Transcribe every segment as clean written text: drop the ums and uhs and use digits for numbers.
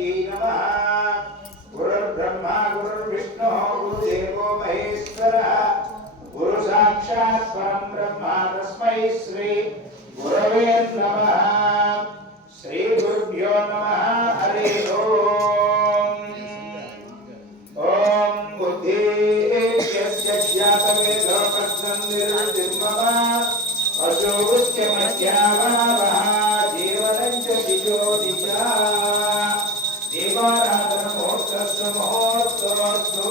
सरस्वत्यै नमः। गुरुर्ब्रह्मा गुरुर्विष्णुः गुरुदेवो महेश्वरः गुरु साक्षात् परं ब्रह्म तस्मै श्री गुरवे नमः। श्री गुरुभ्यो नमः। हरि ओम। ओम बुद्धिर्यस्य ज्ञातवेदो पद्मन्निर्दिर्मम अशोभस्य मध्यावः जीवनं च दिजोदिजा देवाराधनमोक्षस्य मुहूर्तोऽस्तु।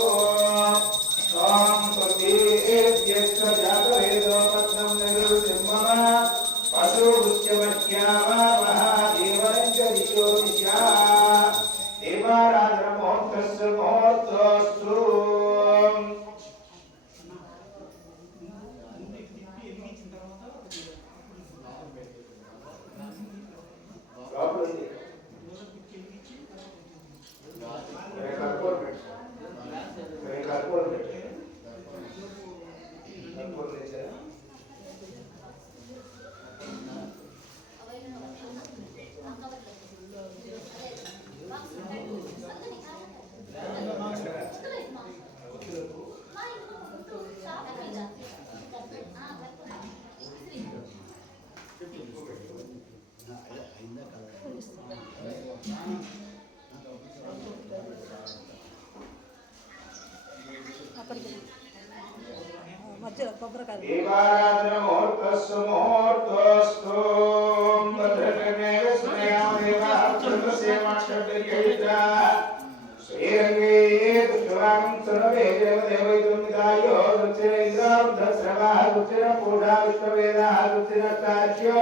ओम बुद्धिर्यस्य ज्ञातवेदो पद्मन्निर्दिर्मम अशोभस्य मध्यावः जीवनं च दिजोदिजा देवाराधनमोक्षस्य मुहूर्तोऽस्तु। देवाराधनमूर्तस्य मुहूर्तोऽस्तु। भद्रकर्णेन स्मरामि देवाः सर्वस्य माक्षभिर्ययिता श्रीरङ्गे पुष्पवागं सर्वे देवदेवैतुमिदायो रुचिरेन्द्रस्रवाः रुचिरपूषा विश्ववेदाः रुचिरष्टार्क्ष्यो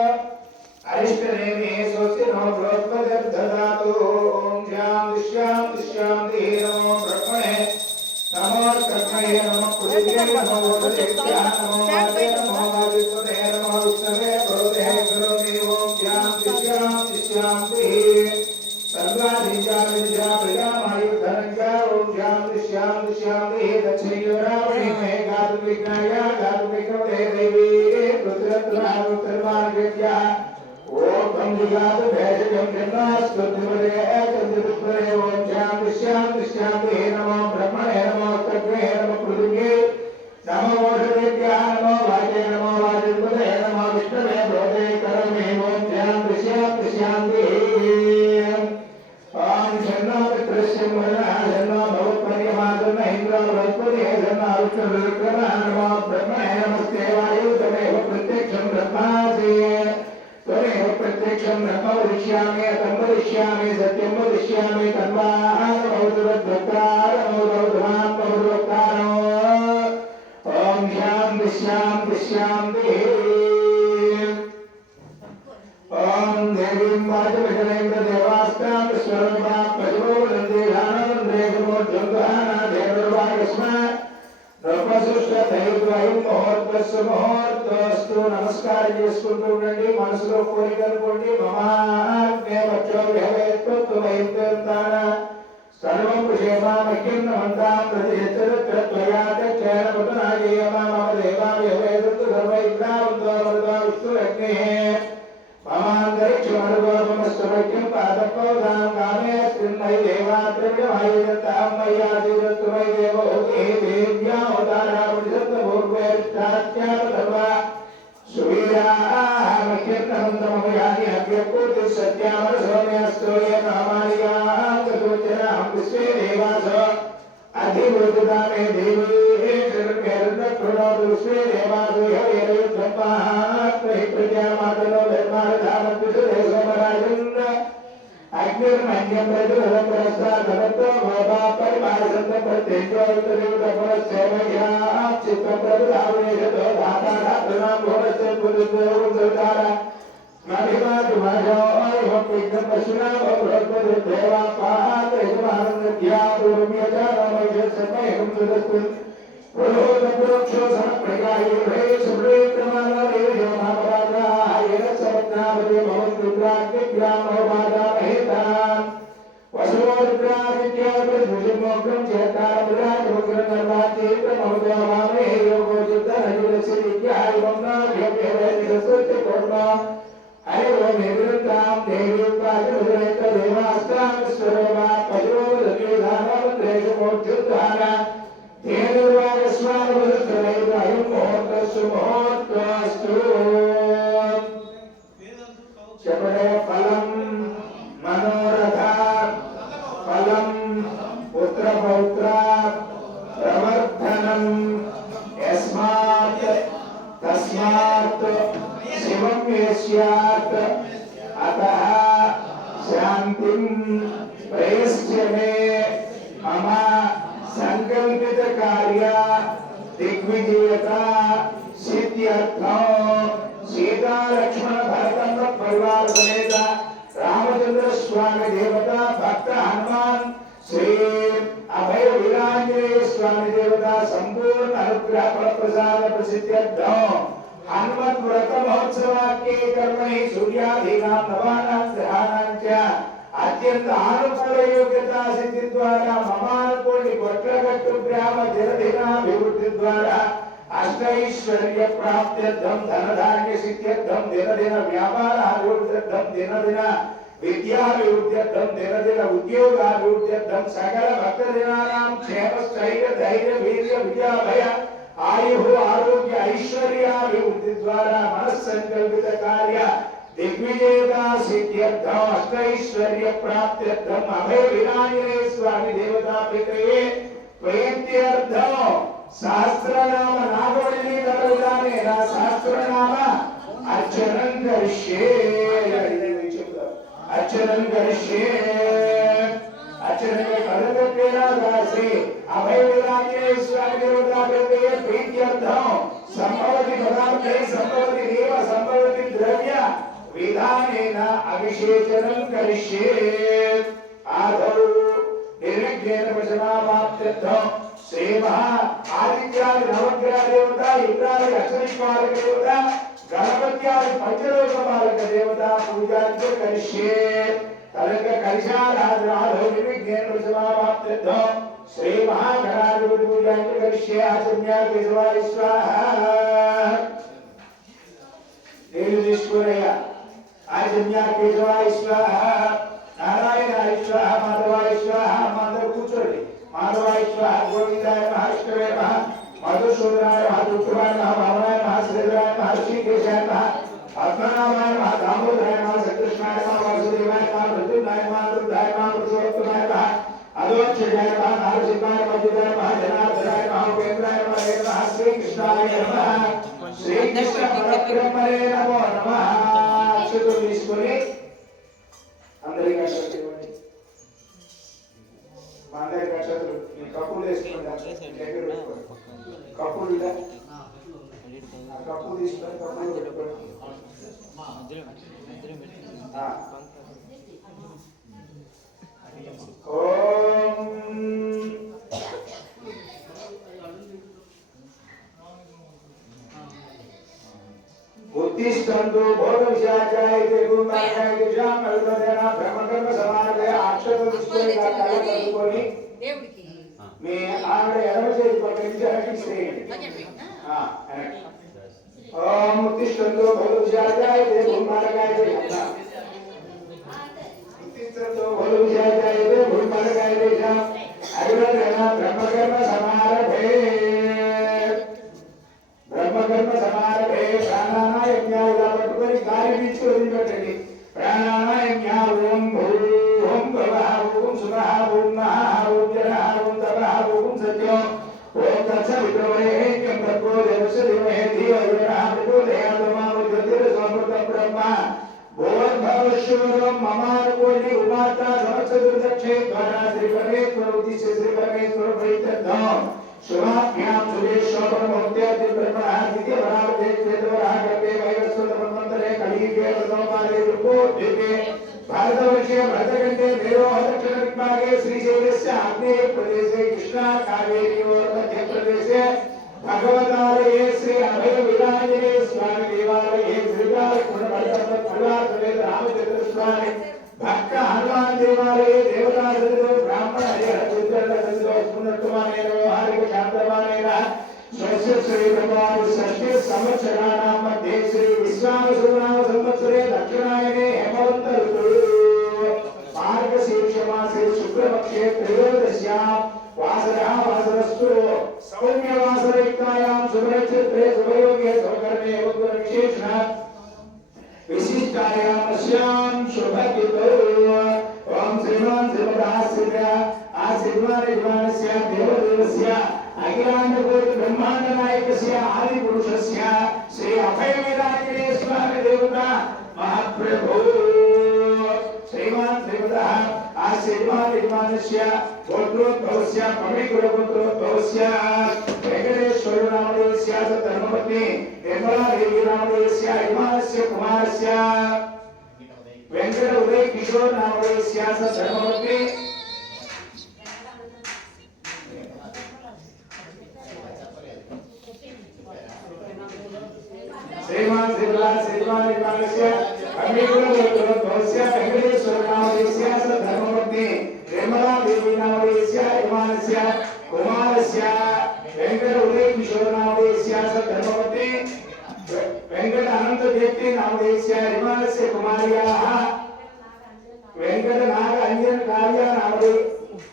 अरिष्टनेमि स्वस्तिनो बृहस्पतिर्दधातु। ॐ शान्ति नमो ब्रह्मणे नमो तस्मै नमः पुरुषे नमो वसुदेव्याय नमो वाजे नमो वाजिस्पते नमो विष्णवे प्रोदे करोमि। ॐ शान्ति सर्वाधिजा प्रजामायुधनञ्जा। ॐ शान्ति दक्षिणयोरावणे मे गातुविघ्नाय गातुविघ्नवते देवी रुद्रत्वारुत्तरमार्गेभ्यः ॐ गंजिगात भेषजं जन्नास्तुतिवरे चन्द्रपुत्रे। ॐ शान्ति नमो ब्रह्मणे नमो तत्त्वे नमो पृथिव्यै नमो ओषधेभ्यः नमो वाजे नमो वाजिस्पते नमो विष्णवे प्रोदे करोमि। ॐ शान्ति ॐ शन्नो मित्रस्य वरुणः शन्नो भवत्पर्यमासन्न इन्द्रो बृहस्पतिः शन्नो विष्णुरुक्रमः। नमो ब्रह्मणे नमस्ते वायु त्वमेव प्रत्यक्षं ब्रह्मासि त्वमेव प्रत्यक्षं ब्रह्म वदिष्यामि तं वदिष्यामि सत्यं वदिष्यामि तन्वाहमौतुरद्वक्तारमो गौतमात्मौतुरक्तारो। ॐ शान्ति ॐ देवीं वाचमिषणेन्द्र देवास्तां स्वरूपां प्रजोवन्दे घानवन्दे गुणोज्ज्वलना देववागस्मा ब्रह्मसृष्टधैर्यं मुहूर्तस्य मुहूर्तोऽस्तु। నమస్కారం చేసుకుంటూ ఉండండి. మనసులో కోరిక అనుకోండి. మమాజ్ఞే వచో విహవేత్వమయంతాన సర్వం క్షేమామఖ్యం నమంతాం ప్రతిచరిత్రత్వయాతక్షేణ పతనాయేయమా మమ దేవా విహవేదత్తు సర్వైత్రావంతో వరదా విష్ణురగ్నేః మమాంతరిక్షమనుగోపమస్తమఖ్యం పాదపౌదాం కామే స్మిన్మయి దేవాత్రివిడమహేయంతాం మయ్యాదిరత్తుమయి దేవోహే దేవ్యావతారావృషత్తపూర్వేష్టాత్యాపతర్వా సువీరామఖ్యర్నమంతమయాని అభ్యకూర్తి సత్యామరసోమ్యాస్తోయ నామానియాం చతుర్చరాం విశ్వే దేవాస అధివృతుదామే దేవీ శరణ్యర్ణప్రణోదు విశ్వే దేవాసు యవేరయుద్ధమాత్మహి ప్రజామాతనో ధర్మారధామత్విషదేశమరాజన్న అగ్నిర్మన్యం ప్రజురస్తా భోగా పరిమారసంత ప్రత్యేకోత్తరేవతపరస్సేవయా చిత్తం ప్రభుధావనేషతో ధాతారాధనాం భోగస్య పురుషోరుదార మహిమాతు మహోయ విఘ్నం పశునా బృహస్పతిర్దేవా పాత్రయమానంద్యామయసమయం సుదస్తు పురోధపురుక్షో సమప్రగాయుర్భే సుబ్రహ్మణ్యేయో మహారాజాయ సమజ్ఞావతి భవంతుగ్రాగ్నిగ్రామో బాధామహితాం వసురుద్రాదిత్యోగ్రం చేతారాజముగ్రమర్వాచేత్రమౌదమామే యోగో చిత్తనయురసిద్ధ్యాయుమంగాభ్యభ్యవేదిరస్వత్య హరి ఓం నివృత్తాం దేవీ దేవాస్తాం స్వరూపా शांतिं प्रयस्य मे मम संकल्पित कार्य दिग्विजयता सिद्ध्यर्थं सीता लक्ष्मण भरत परिवार समेत रामचंद्र स्वामी देवता भक्त हनुमान श्री अभय वीरांजनेय स्वामी देवता संपूर्ण अनुग्रह फल प्रसाद प्रसिद्ध्यर्थं हनुमत व्रत महोत्सवाक्ये कर्मणि सूर्यादीनां नवानां ग्रहाणां च अत्यंत अनुकूल योग्यता सिद्धि द्वारा ममानुकूल कोट्लगट्टु ग्राम दिनदिनाभिवृद्धि द्वारा अष्टैश्वर्य प्राप्त्यर्थं धनधान्य सिद्ध्यर्थं दिन व्यापाराभिवृद्ध्यर्थं दिन विद्याभिवृद्ध्यर्थं दिन उद्योगाभिवृद्ध्यर्थं सकल भक्तजनानां क्षेमस्थैर्य धैर्य वीर्य विजयाभय आयु आरोग्य ऐश्वर्याभिवृद्धि द्वारा मनस्संकल्पित कार्य दिग्विजयता सिद्ध्यर्थं अष्टैश्वर्य प्राप्त्यर्थं अभय वीरांजनेय स्वामी देवता प्रीतये प्रीत्यर्थं सहस्रनाम नागवल्ली तलविदाने ना सहस्रनाम अर्चनं करिष्ये अर्चनं करिष्ये अर्चनं कलकत्तेना दासी अभय वीरांजनेय स्वामी देवता प्रीतये प्रीत्यर्थं संभवति पदार्थे संभवति देव संभवति द्रव्य विधानेन अभिषेचनं करिष्ये आदौ निर्विघ्नेन प्रसन्नाप्त्यर्थं श्री महा आदित्यादि नवग्रह देवता इंद्रादि अक्षरिपालक देवता गणपत्यादि पंचलोकपालक देवता पूजा करिष्ये कलंक कलशाराधनादौ निर्विघ्नेन प्रसन्नाप्त्यर्थं श्री महागणाधिपति पूजा करिष्ये आचम्या केशवाय स्वाहा देवीश्वरया आचम्या केशवाय स्वाहा नारायणाय स्वाहा माधवाय स्वाहा माधव कुचोड़े माधवाय स्वाहा गोविंदाय नमः विष्णुवे नमः मधुसूदनाय नमः दुर्गाय नमः भावनाय नमः श्रीधराय नमः ऋषिकेशाय नमः पद्मनाभाय नमः दामोदराय नमः श्रीकृष्णाय नमः वासुदेवाय नमः मृत्युंजयाय नमः दुर्गाय नमः पुरुषोत्तमाय नमः अदोक्षजाय नमः नारसिंहाय नमः जिताय नमः जनार्दनाय नमः उपेन्द्राय नमः श्रीकृष्णाय नमः श्रीकृष्ण परब्रह्मणे नमो नमः चतुर्विश्वरे अंदरिका शक्ति मांदर का छत्र कपूल इसमें कपूल इधर कपूल इसमें कपूल हाँ ओम बुद्धिष्टंतो बोध विषयाचार्य गुरुमाचार्य विषयाम अल्पदेना ब्रह्मकर्म समानदय अक्षर विषय का कार्य करकोनी దేవుడికి మే ఆవిడ ఎడమ చేతి పక్క నుంచి వెనక్కి శ్రేయండి ఓం ఉత్తిష్టంతో భగవద్విషయాచార్య గురుమాచార్య ఉత్తిష్టంతో భగవద్విషయాచార్య గురుమాచార్య విషయాం అల్పదేన బ్రహ్మకర్మ समारभे प्राणानायज्ञाय पట్టుకొని గాలి పీల్చి వదిలిపెట్టండి ప్రాణానాయజ్ఞ ఓం భూం భవః ఓం సుమః ఓం మహః ఓం జనః ఓం తపః ఓం సత్యం ఓం తత్సవితుర్వరేణ్యం భర్గో దేవస్య ధీమహి ధియో యో నః ప్రచోదయాత్ మామో జ్యోతిర్సమృతం బ్రహ్మ భూర్భువస్సురం మమానుకోటి ఉమాతా సమస్తదుర్దక్షే ద్వారా శ్రీ పరమేశ్వర ఉద్దిశ్య శ్రీ పరమేశ్వర ప్రీత్యర్థం शुभाभ्याम सुरेश्वर मोत्यादि ब्रह्मणः द्वितीय वरावते श्वेतवरः गर्भे वैवस्वत ब्रह्मन्तरे कलियुगे प्रथमपादे रूपोद्भिगे भारतवर्षे भरतखण्डे मेरोः दक्षिणदिग्भागे श्रीशैलस्य आग्नेय प्रदेशे कृष्णा कावेर्योः मध्यप्रदेशे भगवतालये श्री अभय वीरांजनेय स्वामी देवालये श्रीकालकुण्डमण्डपपरिवार समेत रामचंद्र स्वामी भक्त हनुमान देवालये देवता ब्राह्मण हरिहर पुण्यत्वमानेन व्यवहारिक शांतमानेन स्वस्य श्री भगवान षष्ठी संवत्सराणां मध्ये श्री विश्वावसुनाम संवत्सरे दक्षिणायने हेमवन्त ऋतु मार्गशीर्ष मासे शुक्लपक्षे त्रयोदश्यां वासरः वासरस्तु सौम्यवासरयुक्तायां शुभनक्षत्रे शुभयोगे शुभकर्मे योगविशेषण विशिष्टायां अस्यां शुभतिथौ ओम श्रीमान श्रीमदाश्रिय आशीर्वादस्य देवदेवस्य अखिलांडकोटि ब्रह्मांड नायकस्य आदि पुरुषस्य श्री अभय वीरांजनेय स्वामी देवता महाप्रभु श्रीमान श्रीमद आशीर्वादिमानस्य गोत्रोद्भवस्य पवित्रगोत्रोद्भवस्य वेंकटेश्वरनामदेवस्य धर्मपत्नी निर्मला देवी नामदेवस्य हिमालयस्य कुमारस्य वेंकट उदय किशोर नामदेवस्य धर्मपत्नी श्रीमान निर्माणस्य अग्निकुलगोत्रोद्भवस्य वेंकटेश्वरनामदेवस्य धर्मपत्नी निर्मला देवी नामदेवस्य हिमालयस्य कुमारस्य वेंकट उदय किशोर नामदेवस्य धर्मपत्नी वेंकट अनंत देवी नामदेवस्य हिमालयस्य कुमार्याः वेंकट नाग अंजन कार्य नामदेव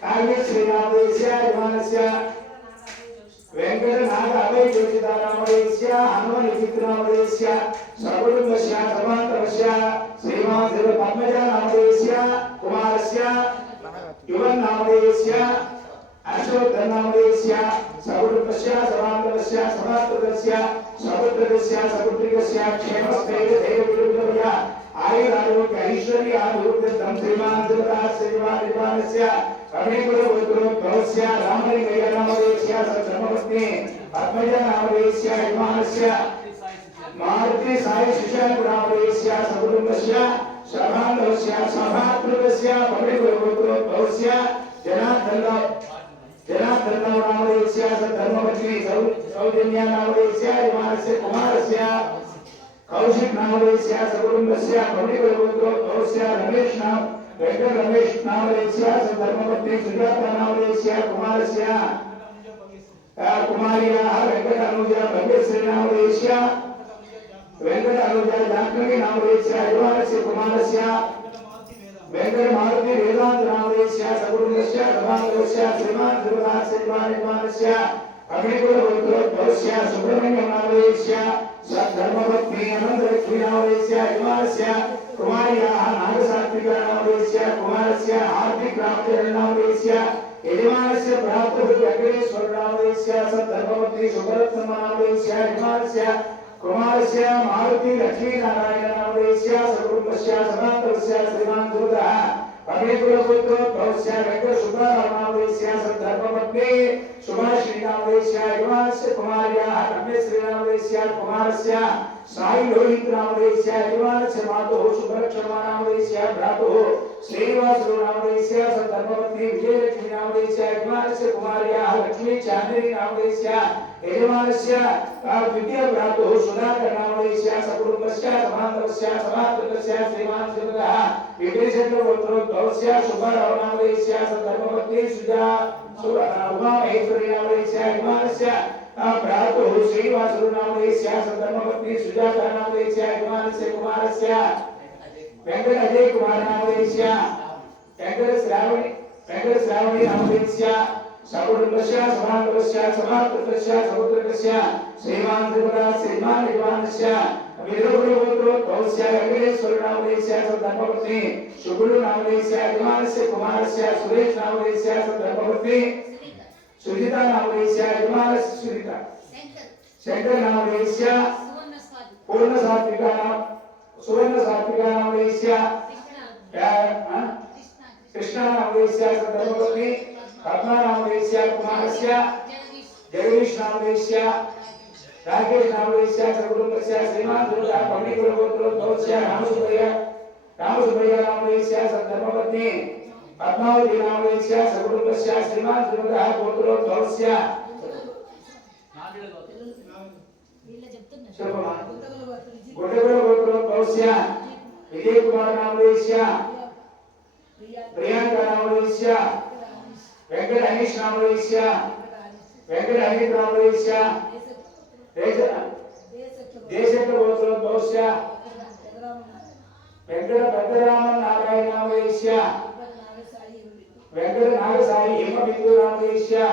काव्यश्री नामदेवस्य हिमालयस्य वेंकट नाग अभय ज्योतिदा नामदेवस्य हनुमान लिखित नामदेवस्य सकुटुंबस्य समान्तरस्य श्रीमान पद्मजा नामदेवस्य कुमारस्य युवन नामदेवस्य अशोकधन नामदेवस्य सकुटुंबस्य समान्तरस्य समान्तरस्य सपुत्रस्य सपुत्रिकस्य क्षेमस्थैर्य धैर्यविरुद्धया आयुरारोग्य ऐश्वर्य आयुर्वृद्धं श्रीमान निर्माणस्य अग्निकुलगोत्रोद्भवस्य रामलिंगय्य नामदेवस्य धर्मपत्नी पद्मजा नामदेवस्य हिमालयस्य मारुति साई शिशांक नामदेवस्य सकुटुंबस्य सभान्तरस्य सभातृकस्य अग्निकुलगोत्रोद्भवस्य जनार्दन नामदेवस्य धर्मपत्नी सौजन्य नामदेवस्य हिमालयस्य कुमारस्य कौशिक नामदेवस्य सकुटुंबस्य अग्निकुलगोत्रोद्भवस्य वेंकट रमेश नामदेवस्य धर्मपत्नी सुजाता नामदेवस्य कुमारस्य कुमार्याः वेंकट अनुजा भव्यश्री नामदेवस्य वेंकट अनुजा जानकी नामदेवस्य हिमालयस्य कुमारस्य वेंकट मारुति वेदांत नामदेवस्य सकुटुंबस्य सभान्तरस्य श्रीमान निर्माणस्य अग्निकुलगोत्रोद्भवस्य सुब्रह्मण्य नामदेवस्य धर्मपत्नी अनंतलक्ष्मी नामदेवस्य हिमालयस्य कुमार्याः नागसात्विका नामदेवस्य कुमारस्य हार्दिक रामचरण नामदेवस्य यजमानस्य भ्रातुः वेंकटेश्वर नामदेवस्य धर्मपत्नी सुभरत्न नामदेवस्य हिमालयस्य कुमारस्य मारुति लक्ष्मी नारायण नामदेवस्य सकुटुंबस्य समान्तरस्य श्रीमान दुर्गः अग्निकुलगोत्रोद्भवस्य वेंकट सुब्बाराव नामदेवस्य धर्मपत्नी सुभाषिणी नामदेवस्य हिमालयस्य कुमार्याः रमेश्वरी नामदेवस्य कुमारस्य साई लोहित नामदेवस्य हिमालयस्य मातुः सुभलक्ष्मा नामदेवस्य भ्रातुः श्रीनिवासराव नामदेवस्य धर्मपत्नी विजयलक्ष्मी नामदेवस्य हिमालयस्य कुमार्याः लक्ष्मी चांदिनी नामदेवस्य यजमानस्य द्वितीय भ्रातुः सुधाकर नामदेवस्य सकुटुंबस्य समान्तरस्य समातृकस्य श्रीमान श्रीमदः विदेशगोत्रोद्भवस्य सुब्बाराव नामदेवस्य धर्मपत्नी उमा महेश्वरी नामदेवस्य हिमालयस्य भ्रातुः श्रीनिवासराव नामदेवस्य धर्मपत्नी सुजाता नामदेवस्य हिमालयस्य कुमारस्य वेंकट अजय कुमार नामदेवस्य वेंकट श्रावणी नामदेवस्य सकुटुंबस्य समान्तरस्य समातृकस्य सपुत्रकस्य श्रीमान निर्माणस्य वीरगुरुगोत्रोद्भवस्य वेंकटेश्वर नामदेवस्य धर्मपत्नी शुभुलु नामदेवस्य हिमालयस्य कुमारस्य सुरेश नामदेवस्य धर्मपत्नी सुजिता नामदेवस्य हिमालयस्य सुजिता शंकर नामदेवस्य सुवर्ण सात्विका नामदेवस्य कृष्णा नामदेवस्य धर्मपत्नी पद्मा नामदेवस्य कुमारस्य जगदीश नामदेवस्य राकेश नामदेवस्य सकुटुंबस्य श्रीमान दुर्गा अग्निकुलगोत्रोद्भवस्य रामसुब्रह्मण्य नामदेवस्य धर्मपत्नी पद्मावती नामदेवस्य सकुटुंबस्य श्रीमान दुर्गा गोत्रोद्भवस्य गोत्रोद्भवस्य विजय कुमार नामदेवस्य प्रियंका नामदेवस्य वेंकट अनीश नामदेवस्य वेंकट अनित नामदेवस्य देशगोत्रोद्भवस्य वेंकट भद्ररामन नारायण नामदेवस्य वेंकट नागसाई हेमबिंदु नामदेवस्य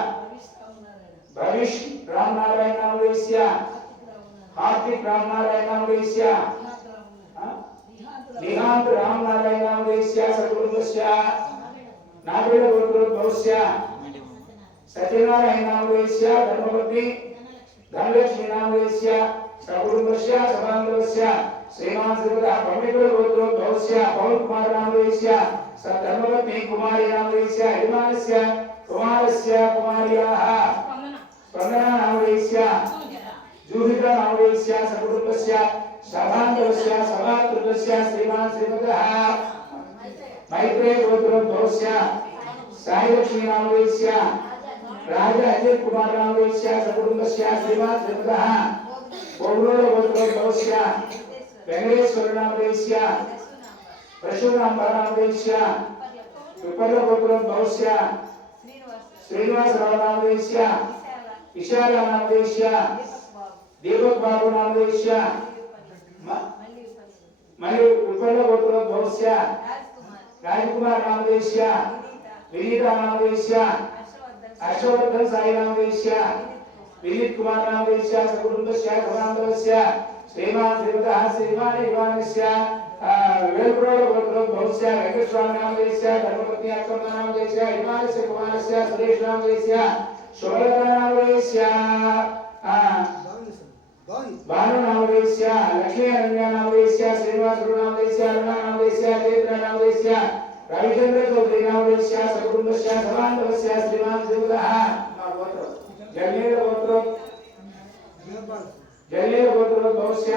भविष्य राम नारायण नामदेवस्य हार्दिक राम नारायण नामदेवस्य निहांत राम नारायण नामदेवस्य सकुटुंबस्य नागेन्द्र गोत्रोद्भवस्य सत्यनारायण नामदेवस्य धर्मपत्नी धनलक्ष्मी नामदेवस्य सकुटुंबस्य समान्तरस्य श्रीमान श्रीमतः पवित्र गोत्रोद्भवस्य पवन कुमार नामदेस्य सधर्मपत्नी कुमारी नामदेस्य यजमानस्य कुमारस्य कुमार्याः स्पन्दना नामदेस्य जूहिता नामदेस्य सकुटुम्बस्य सभान्तरस्य सभातृस्य श्रीमान श्रीमतः मैत्रेय गोत्रोद्भवस्य साईलक्ष्मी नामदेस्य राजा अजय कुमार नामदेस्य सकुटुम्बस्य श्रीमान श्रीमतः कोवलोड गोत्रोद्भवस्य वेंकटेश्वर नामदेस्य परशुराम नामदेस्य विपर्य गोत्रोद्भवस्य श्रीनिवास राव नामदेस्य विशाल नामदेस्य दीपक बाबू नामदेस्य मल्ली विपर्य गोत्रोद्भवस्य राजकुमार नामदेस्य विनीता नामदेस्य हर्षवर्धन साई नामदेस्य विनीत कुमार नामदेस्य सकुटुम्बस्य सभान्तरस्य श्रीमान श्रीमतः श्रीमान युवानस्य वेलप्रोड गोत्रोद्भवस्य वेंकटेश्वर नामदेस्य धर्मपत्नी अक्कम्मा नामदेस्य युवानस्य कुमारस्य सुरेश नामदेस्य शोभलता नामदेस्य भानु नामदेस्य लक्ष्मी अनन्या नामदेस्य श्रीनिवास नामदेस्य अरुणा नामदेस्य चैत्र नामदेस्य रविचंद्र चौधरी नामदेस्य सकुटुम्बस्य सभान्तरस्य श्रीमान श्रीमतः जल्लेर गोत्रोद्भवस्य